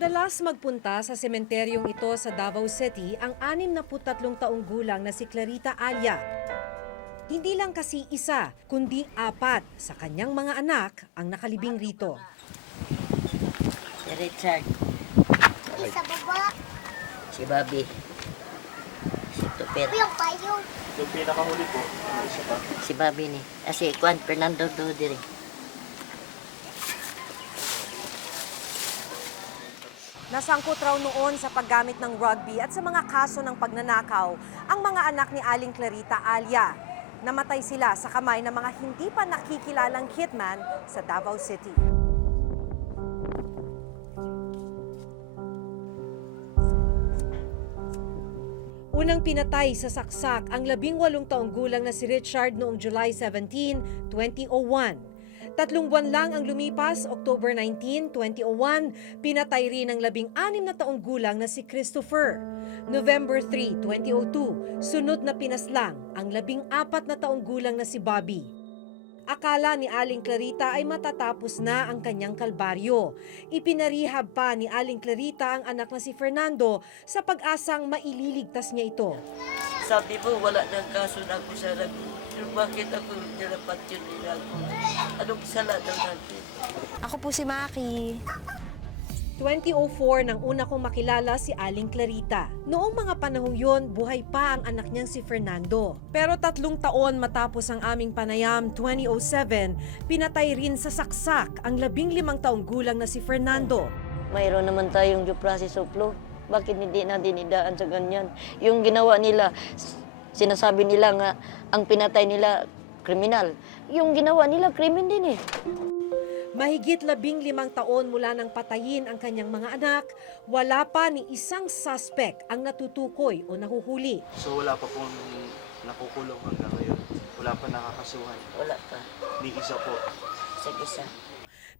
Madalas magpunta sa sementeryong ito sa Davao City ang 63 taong gulang na si Clarita Alia. Hindi lang kasi isa, kundi 4 sa kanyang mga anak ang nakalibing rito. Si Richard, Sa baba. si Bobby, si Tupet, Yung payong. Yung pinakahuli po, isa pa. si Bobby ni. Si Juan Fernando Dudiri. Nasangkot raw noon sa paggamit ng rugby at sa mga kaso ng pagnanakaw ang mga anak ni Aling Clarita Alia. Namatay sila sa kamay ng mga hindi pa nakikilalang hitman sa Davao City. Unang pinatay sa saksak ang 18 taong gulang na si Richard noong July 17, 2001. 3 buwan lang ang lumipas, October 19, 2001, pinatay rin ang 16 na taong gulang na si Christopher. November 3, 2002, sunod na pinaslang ang 14 na taong gulang na si Bobby. Akala ni Aling Clarita ay matatapos na ang kanyang kalbaryo. Ipinarehab pa ni Aling Clarita ang anak na si Fernando sa pag-asang maililigtas niya ito. Sabi mo, wala nang kaso na ako sa lago. Bakit ako nilapat yun nila ako? Anong sala daw natin? Ako po si Maki. 2004 nang una kong makilala si Aling Clarita. Noong mga panahong yon, buhay pa ang anak niyang si Fernando. Pero 3 taon matapos ang aming panayam, 2007, pinatay rin sa saksak ang 15 taong gulang na si Fernando. Mayroon naman tayong due process of law. Bakit hindi natin idaan sa ganyan? Yung ginawa nila, sinasabi nila nga, ang pinatay nila, kriminal. Yung ginawa nila, krimen din eh. Mahigit 15 taon mula nang patayin ang kanyang mga anak, wala pa ni isang suspect ang natutukoy o nahuhuli. So wala pa pong nakukulong hanggang ngayon. Wala pa nakakasuhan. Wala pa. Ni isa po. Isa-isa.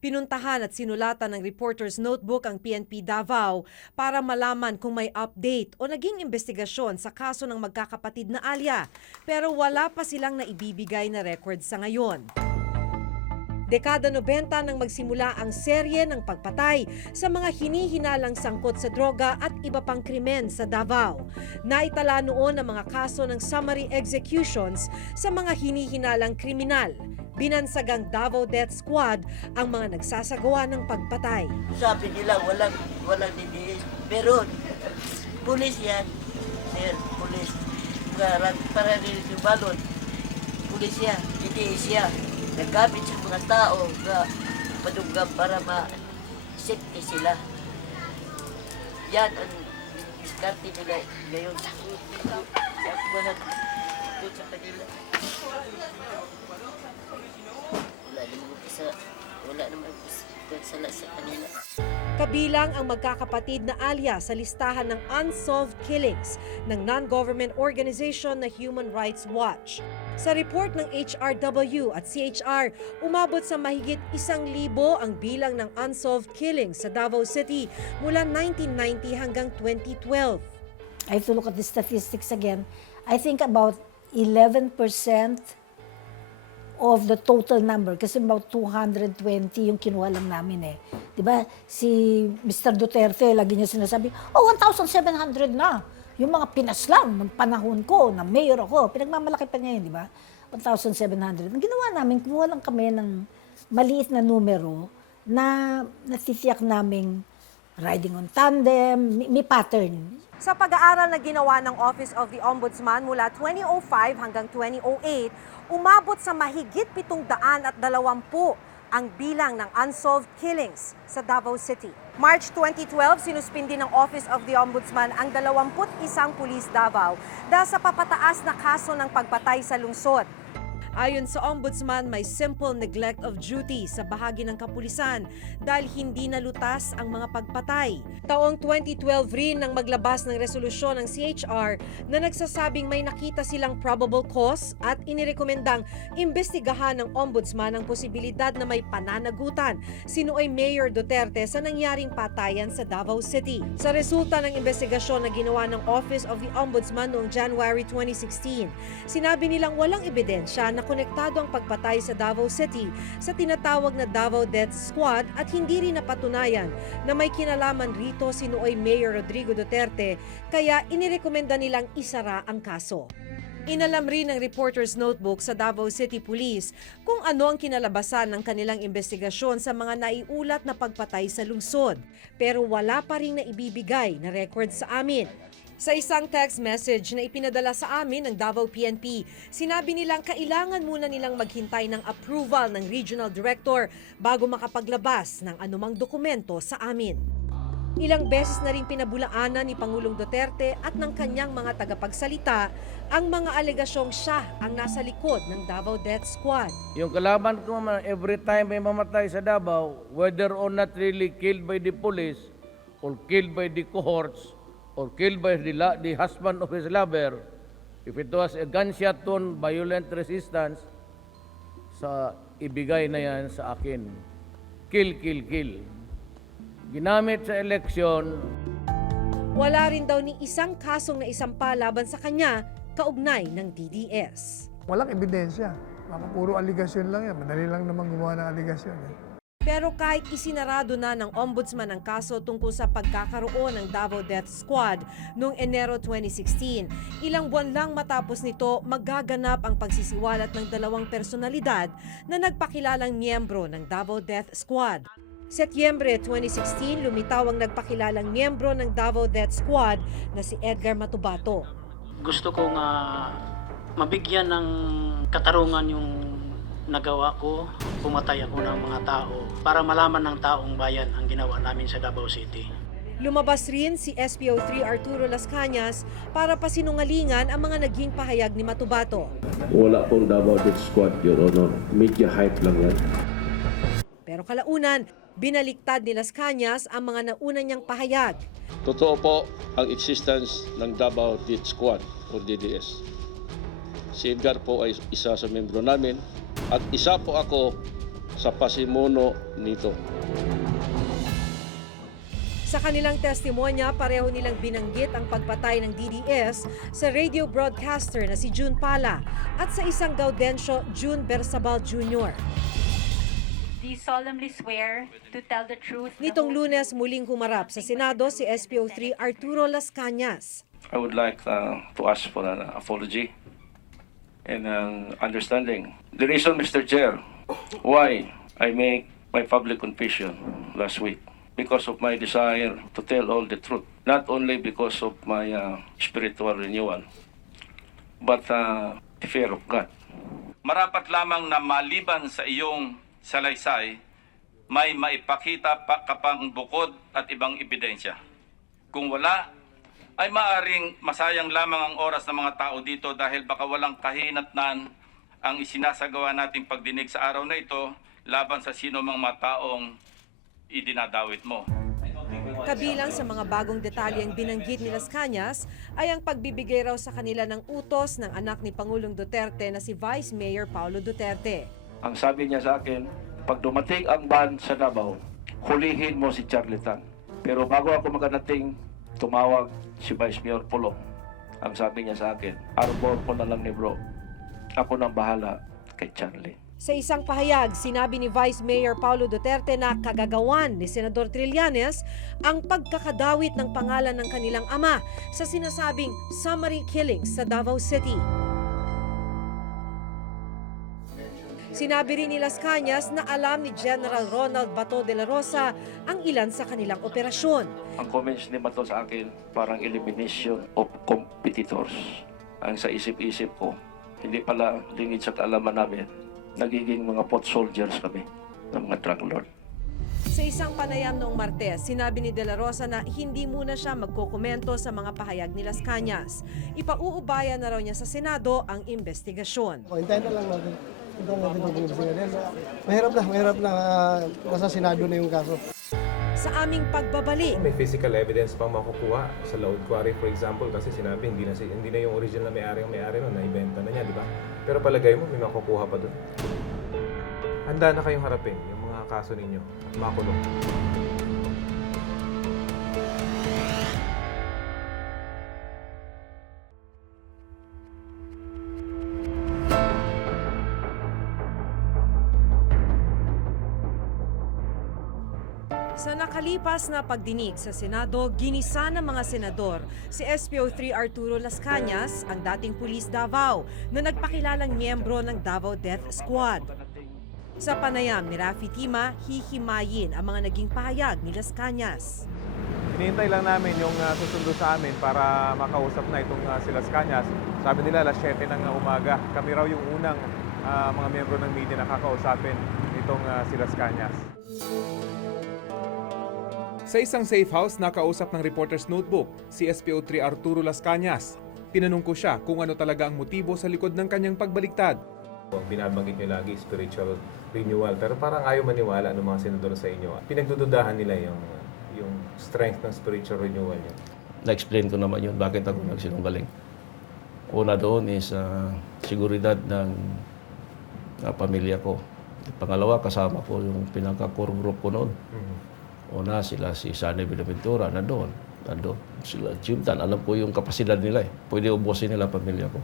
Pinuntahan at sinulatan ng reporter's notebook ang PNP Davao para malaman kung may update o naging investigasyon sa kaso ng magkakapatid na Alia. Pero wala pa silang naibibigay na record sa ngayon. Dekada 90 nang magsimula ang serye ng pagpatay sa mga hinihinalang sangkot sa droga at iba pang krimen sa Davao. Naitala noon ang mga kaso ng summary executions sa mga hinihinalang kriminal. Binansagang Davao Death Squad ang mga nagsasagawa ng pagpatay. Sabi nila, walang didiin. Meron. Pulis yan. Sir, pulis. Para rin yung balon. Pulis yan. Didiin siya. Naggamit sa mga tao na padugam para ma-safety sila. Yan ang diskarte nila ngayon. Yan mga doon sa kanila. Wala naman sala sa kanila. Kabilang ang magkakapatid na Alia sa listahan ng unsolved killings ng non-government organization na Human Rights Watch. Sa report ng HRW at CHR, umabot sa mahigit 1,000 ang bilang ng unsolved killings sa Davao City mula 1990 hanggang 2012. I have to look at the statistics again. I think about 11% of the total number, kasi about 220 yung kinuha lang namin eh. Diba? Si Mr. Duterte, lagi niya sinasabi, 1,700 na. Yung mga pinaslang, ng panahon ko, na mayor ako, pinagmamalaki pa niya yun, di ba? 1,700. Ang ginawa namin, kumuha lang kami ng maliit na numero na natitiyak naming riding on tandem, may pattern. Sa pag-aaral na ginawa ng Office of the Ombudsman mula 2005 hanggang 2008, umabot sa mahigit 720 ang bilang ng unsolved killings sa Davao City. March 2012, sinuspindi ng Office of the Ombudsman ang 21 pulis Davao dahil sa papataas na kaso ng pagpatay sa lungsod. Ayon sa Ombudsman, may simple neglect of duty sa bahagi ng kapulisan dahil hindi nalutas ang mga pagpatay. Taong 2012 rin nang maglabas ng resolusyon ng CHR na nagsasabing may nakita silang probable cause at inirekomendang imbestigahan ng Ombudsman ang posibilidad na may pananagutan sino ay Mayor Duterte sa nangyaring patayan sa Davao City. Sa resulta ng investigasyon na ginawa ng Office of the Ombudsman noong January 2016, sinabi nilang walang ebidensya na konektado ang pagpatay sa Davao City sa tinatawag na Davao Death Squad at hindi rin napatunayan na may kinalaman rito si nooy Mayor Rodrigo Duterte kaya inirekomenda nilang isara ang kaso. Inalam rin ng Reporter's Notebook sa Davao City Police kung ano ang kinalabasan ng kanilang investigasyon sa mga naiulat na pagpatay sa lungsod. Pero wala pa rin naibibigay na record sa amin. Sa isang text message na ipinadala sa amin ng Davao PNP, sinabi nilang kailangan muna nilang maghintay ng approval ng Regional Director bago makapaglabas ng anumang dokumento sa amin. Ilang beses na rin pinabulaanan ni Pangulong Duterte at ng kanyang mga tagapagsalita ang mga alegasyong siya ang nasa likod ng Davao Death Squad. Yung kalaban ko naman, every time may mamatay sa Davao, whether or not really killed by the police, or killed by the cohorts, or killed by the husband of his lover, if it was a gunshot wound, violent resistance, sa ibigay na yan sa akin. Kill, kill, kill. Ginamit sa eleksyon. Wala rin daw ni isang kasong naisampa laban sa kanya kaugnay ng DDS. Walang ebidensya. Baka puro aligasyon lang yan. Madali lang naman gumawa ng aligasyon. Pero kahit isinarado na ng ombudsman ang kaso tungkol sa pagkakaroon ng Davao Death Squad noong Enero 2016, ilang buwan lang matapos nito magaganap ang pagsisiwalat ng dalawang personalidad na nagpakilalang miyembro ng Davao Death Squad. Setyembre 2016, lumitaw ang nagpakilalang miyembro ng Davao Death Squad na si Edgar Matubato. Gusto kong mabigyan ng katarungan yung nagawa ko, pumatay ako ng mga tao para malaman ng taong bayan ang ginawa namin sa Davao City. Lumabas rin si SPO3 Arturo Las Cañas para pasinungalingan ang mga naging pahayag ni Matubato. Wala pong Davao Death Squad, Your Honor. Media hype lang yan. Pero kalaunan, binaliktad ni Las Cañas ang mga nauna niyang pahayag. Totoo po ang existence ng Davao Death Squad o DDS. Si Edgar po ay isa sa membro namin at isa po ako sa pasimuno nito. Sa kanilang testimonya, pareho nilang binanggit ang pagpatay ng DDS sa radio broadcaster na si June Pala at sa isang Gaudencio June Bersabal Jr. Do you solemnly swear to tell the truth? Nitong Lunes, muling humarap sa Senado si SPO3 Arturo Las Cañas. I would like to ask for an apology and an understanding. The reason, Mr. Chair, why I make my public confession last week, because of my desire to tell all the truth, not only because of my spiritual renewal, but the fear of God. Marapat lamang na maliban sa iyong salaysay, may maipakita pa kapang bukod at ibang ebidensya. Kung wala, ay maaring masayang lamang ang oras ng mga tao dito dahil baka walang kahinatnan ang isinasagawa nating pagdinig sa araw na ito laban sa sino mang mga taong idinadawit mo. Kabilang sa mga bagong detalyeng binanggit ni Las Cañas ay ang pagbibigay raw sa kanila ng utos ng anak ni Pangulong Duterte na si Vice Mayor Paulo Duterte. Ang sabi niya sa akin, pag dumating ang ban sa Davao, hulihin mo si Charlie Tan. Pero bago ako magadating, tumawag si Vice Mayor Pulong. Ang sabi niya sa akin, arbor ko na lang ni bro. Ako nang bahala kay Charlie. Sa isang pahayag, sinabi ni Vice Mayor Paulo Duterte na kagagawan ni Senador Trillanes ang pagkakadawit ng pangalan ng kanilang ama sa sinasabing summary killings sa Davao City. Sinabi rin ni Las Cañas na alam ni General Ronald Bato de la Rosa ang ilan sa kanilang operasyon. Ang comments ni Bato sa akin, parang elimination of competitors. Ang sa isip-isip ko, hindi pala lingid sa kaalaman namin, nagiging mga foot soldiers kami ng mga drug lord. Sa isang panayam noong Martes, sinabi ni De La Rosa na hindi muna siya magkokomento sa mga pahayag ni Las Cañas. Ipauubaya na raw niya sa Senado ang investigasyon. Hintayin na lang natin. Hintayin natin mag-investigasyon. Mahirap na nasa Senado na yung kaso. Sa aming pagbabalik, may physical evidence pang makukuha sa load quarry, for example, kasi sinabi hindi na yung original na may-ari nun, na-ibenta na niya, di ba? Pero palagay mo, may makukuha pa doon. Handa na kayong harapin yung mga kaso ninyo at makulong. Sa nakalipas na pagdinig sa Senado, ginisa ng mga senador si SPO3 Arturo Las Cañas, ang dating pulis Davao, na nagpakilalang miyembro ng Davao Death Squad. Sa panayam ni Rafi Tima, hihimayin ang mga naging pahayag ni Las Cañas. Hinihintay lang namin yung susundo sa amin para makausap na itong si Las Cañas. Sabi nila, alas 7 ng umaga. Kami raw yung unang mga miyembro ng media na kakausapin itong si Las Cañas. Sa isang safe house, nakausap ng Reporter's Notebook si SPO3 Arturo Las Cañas. Tinanong ko siya kung ano talaga ang motibo sa likod ng kanyang pagbaliktad. Binabanggit niyo lagi spiritual renewal, pero parang ayaw maniwala ng mga senador sa inyo. Pinagdududahan nila yung strength ng spiritual renewal niyo. Na-explain ko naman yun, bakit ako nagsinungaling. Una doon is seguridad ng pamilya ko. Pangalawa, kasama ko yung pinaka-core group ko noon. Una sila si Sane Binaventura, nandoon sila Jimtan, alam ko yung kapasidad nila eh. Pwede ubusin nila pamilya ko.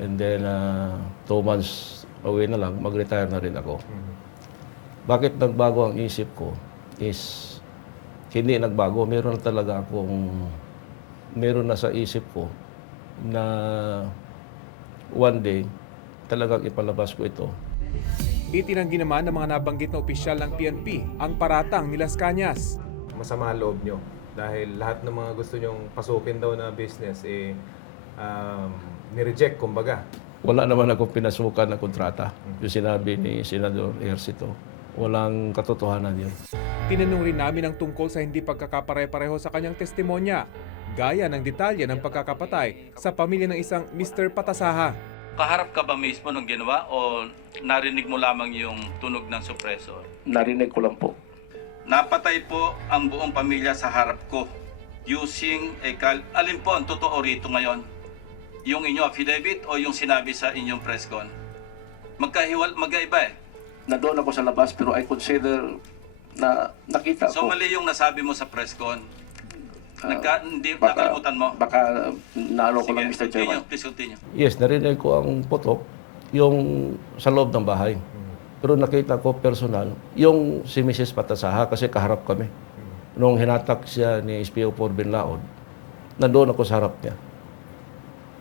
And then 2 months away na lang, mag-retire na rin ako. Bakit nagbago ang isip ko is hindi nagbago. Meron na sa isip ko na one day talagang ipalabas ko ito. Itinanggi naman ng mga nabanggit na opisyal ng PNP ang paratang ni Las Cañas. Masama ang loob nyo dahil lahat ng mga gusto nyong pasukin daw na business ni-reject kumbaga. Wala naman akong pinasukan na kontrata. Yung sinabi ni Senador Ejercito, walang katotohanan yun. Tinanong rin namin ang tungkol sa hindi pagkakapare-pareho sa kanyang testimonya, gaya ng detalye ng pagkakapatay sa pamilya ng isang Mr. Patasaha. Kaharap ka ba mismo ng ginawa o narinig mo lamang yung tunog ng suppressor? Narinig ko lang po. Napatay po ang buong pamilya sa harap ko using alin po ang totoo rito ngayon? Yung inyong affidavit o yung sinabi sa inyong press con? Magkaiba eh. Nandoon ako sa labas pero I consider na nakita ko. So mali yung nasabi mo sa press con? Nakalimutan mo? Baka naano ko lang, Mr. Chairman. Please continue. Yes, narinig ko ang putok, yung sa loob ng bahay. Pero nakita ko personal, yung si Mrs. Patasaha kasi kaharap kami. Nung hinatak siya ni SPO4 Binlaod, nandoon ako sa harap niya.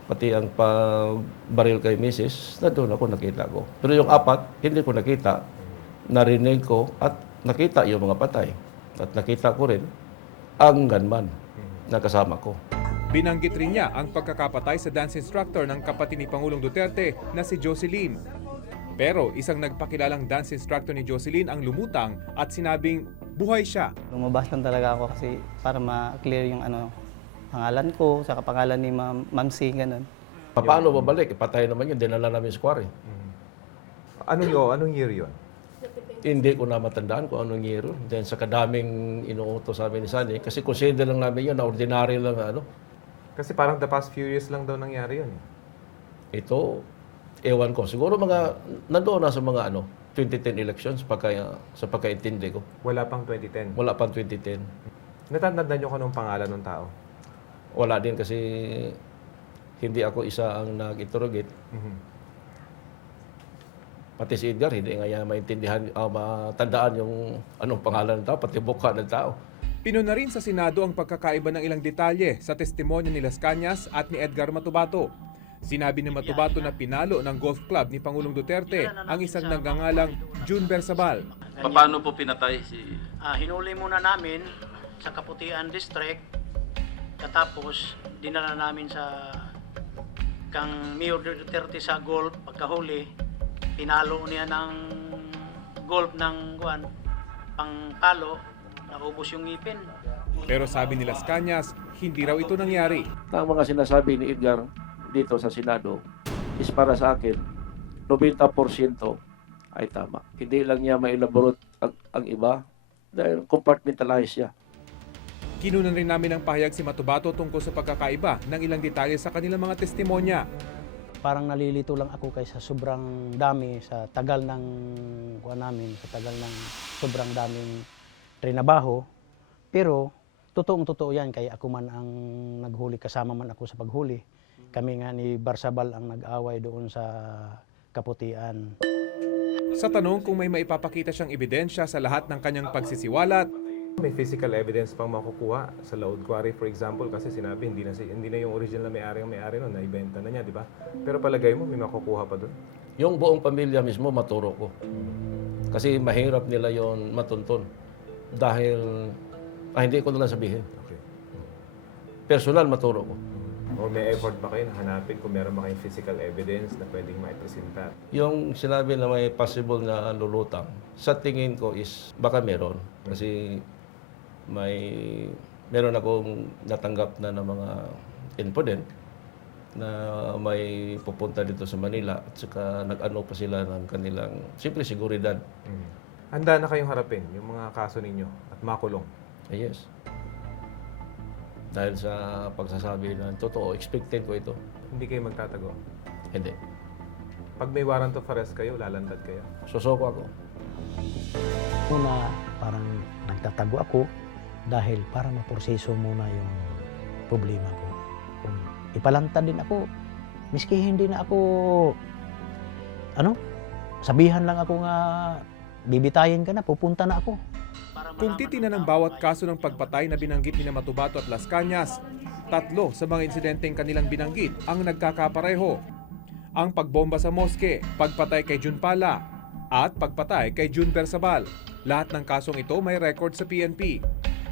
Pati ang pagbaril kay Mrs., nandoon ako, nakita ko. Pero yung apat, hindi ko nakita. Narinig ko at nakita yung mga patay. At nakita ko rin ang gunman na kasama ko. Binanggit rin niya ang pagkakapatay sa dance instructor ng kapatid ni Pangulong Duterte na si Jocelyn. Pero isang nagpakilalang dance instructor ni Jocelyn ang lumutang at sinabing buhay siya. Lumabas lang talaga ako kasi para ma-clear yung pangalan ko, sa pangalan ni Ma'am C, ganun. Paano babalik? Ipatay naman yun, dinala namin sa quarry. Anong year yun? Hindi ko na matandaan kung anong year. Then sa kadaming inuutos sa amin ni Sunny, kasi consider lang namin yun na ordinary lang Kasi parang the past few years lang daw nangyari yun. Ito, ewan ko. Siguro nandoon na sa mga 2010 elections sa pagkaintindi ko. Wala pang 2010? Wala pang 2010. Natandaan nyo kung anong pangalan ng tao? Wala din kasi hindi ako isa ang nag-interrogate. Pati si Edgar, hindi nga niya maintindihan, matandaan yung anong pangalan ng tao, pati mukha ng tao. Pinuna rin sa Senado ang pagkakaiba ng ilang detalye sa testimonya ni Las Cañas at ni Edgar Matubato. Sinabi ni Matubato na pinalo ng golf club ni Pangulong Duterte ang isang nagngangalang June Bersabal. Paano po pinatay si... Hinuli muna namin sa Kaputian District, katapos dinala namin sa kang Mayor Duterte sa golf. Pagkahuli, pinalo niya ng golf ng pangpalo, naubos yung ngipin. Pero sabi ni Las Cañas, hindi raw ito nangyari. Ang mga sinasabi ni Edgar dito sa Senado is para sa akin, 90% ay tama. Hindi lang niya ma-elaborate ang iba dahil compartmentalize siya. Kinunan rin namin ang pahayag si Matubato tungkol sa pagkakaiba ng ilang detalye sa kanilang mga testimonya. Parang nalilito lang ako kaysa sobrang dami sa tagal ng sobrang daming trinabaho. Pero totoong-totoo yan, kaya ako man ang naghuli, kasama man ako sa paghuli. Kami nga ni Barsabal ang nag-away doon sa Kaputian. Sa tanong kung may maipapakita siyang ebidensya sa lahat ng kanyang pagsisiwalat, May physical evidence pang makukuha sa Laod Quarry, for example, kasi sinabi hindi na yung original na may-ari nun, naibenta na niya, di ba? Pero palagay mo, may makukuha pa doon? Yung buong pamilya mismo maturo ko. Kasi mahirap nila yon matuntun. Dahil, hindi ko na lang sabihin. Okay. Personal maturo ko. O may effort ba kayo na hanapin kung meron ba kayong physical evidence na pwedeng maipresenta? Yung sinabi na may possible na lulutang, sa tingin ko is baka meron. Kasi meron akong natanggap na ng mga info din na may pupunta dito sa Manila at saka nag-ano pa sila ng kanilang, siyempre, seguridad. Handa na kayong harapin yung mga kaso ninyo at makulong? Yes. Dahil sa pagsasabi ng totoo, expected ko ito. Hindi kayo magtatago? Hindi. Pag may warrant of arrest kayo, lalantad kayo? Susoko ako. Una, parang nagtatago ako dahil para maproseso muna yung problema ko. Kung ipalantad din ako, miski hindi na ako, sabihan lang ako nga, bibitayin ka na, pupunta na ako. Kung titingnan ang bawat kaso ng pagpatay na binanggit ni Matubato at Las Cañas, 3 sa mga insidenteng kanilang binanggit ang nagkakapareho. Ang pagbomba sa moske, pagpatay kay Jun Pala, at pagpatay kay Jun Bersabal. Lahat ng kasong ito may record sa PNP.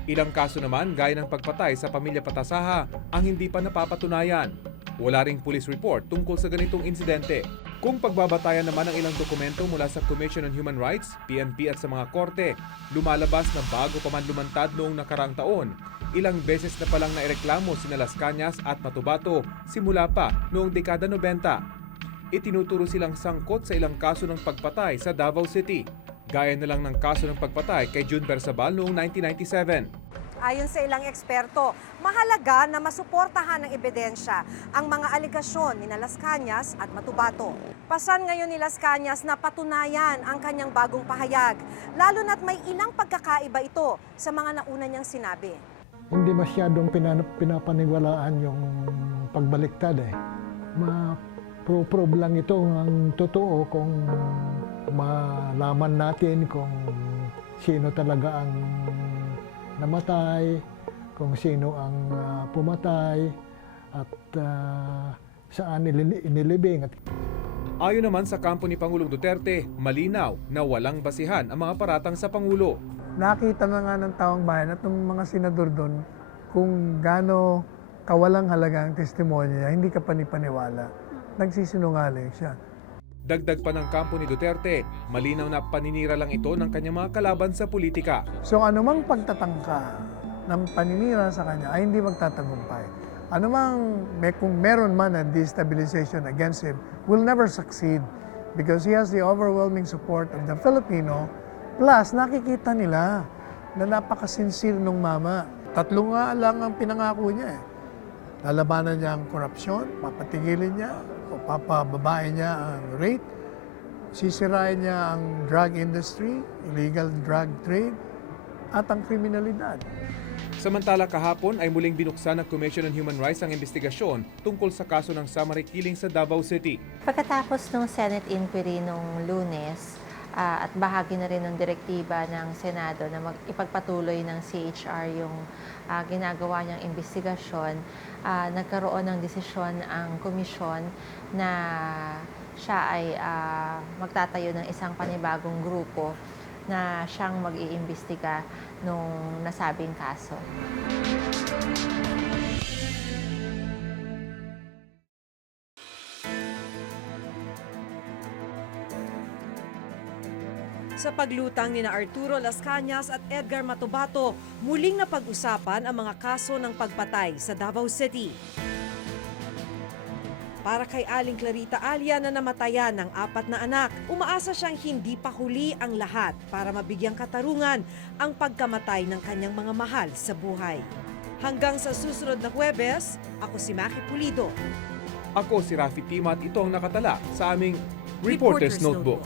Ilang kaso naman gaya ng pagpatay sa pamilya Patasaha ang hindi pa napapatunayan. Wala ring police report tungkol sa ganitong insidente. Kung pagbabatayan naman ang ilang dokumento mula sa Commission on Human Rights, PNP at sa mga korte, lumalabas na bago pa man lumantad noong nakarang taon, ilang beses na palang naireklamo sina Las Cañas at Matubato simula pa noong dekada 90. Itinuturo silang sangkot sa ilang kaso ng pagpatay sa Davao City. Gaya na lang ng kaso ng pagpatay kay Jun Bersabal noong 1997. Ayon sa ilang eksperto, mahalaga na masuportahan ng ebidensya ang mga aligasyon ni Las Cañas at Matubato. Pasan ngayon ni Las Cañas na patunayan ang kanyang bagong pahayag, lalo na't may ilang pagkakaiba ito sa mga nauna niyang sinabi. Hindi masyadong pinapaniwalaan yung pagbaliktad eh. Pro-probe lang ito ang totoo kung malaman natin kung sino talaga ang namatay, kung sino ang pumatay, at saan inilibing. Ayon naman sa kampo ni Pangulong Duterte, malinaw na walang basihan ang mga paratang sa Pangulo. Nakita na nga ng taong bayan at ng mga senador doon kung gaano kawalang halaga ang testimonya niya, hindi ka panipaniwala. Nagsisinungaling siya. Dagdag pa ng kampo ni Duterte, malinaw na paninira lang ito ng kanyang mga kalaban sa politika. So anumang pagtatangka ng paninira sa kanya ay hindi magtatagumpay. Kung meron man na destabilization against him, will never succeed because he has the overwhelming support of the Filipino. Plus, nakikita nila na napakasincere nung mama. 3 nga lang ang pinangako niya eh. Lalabanan niya ang korupsyon, papatigilin niya, o papababae niya ang rate, sisirain niya ang drug industry, illegal drug trade, at ang kriminalidad. Samantala kahapon ay muling binuksan ng Commission on Human Rights ang investigasyon tungkol sa kaso ng summary killing sa Davao City. Pagkatapos ng Senate inquiry nung Lunes, at bahagi na rin ng direktiba ng Senado na ipagpatuloy ng CHR yung ginagawa niyang investigasyon, nagkaroon ng desisyon ang komisyon na siya ay magtatayo ng isang panibagong grupo na siyang mag-iimbestiga nung nasabing kaso. Sa paglutang ni Arturo Las Cañas at Edgar Matubato, muling napag-usapan ang mga kaso ng pagpatay sa Davao City. Para kay Aling Clarita Alia na namatayan ng 4 na anak, umaasa siyang hindi pa huli ang lahat para mabigyang katarungan ang pagkamatay ng kanyang mga mahal sa buhay. Hanggang sa susunod na Huwebes, ako si Maki Pulido. Ako si Rafi Timat, ito ang nakatala sa aming Reporter's Notebook.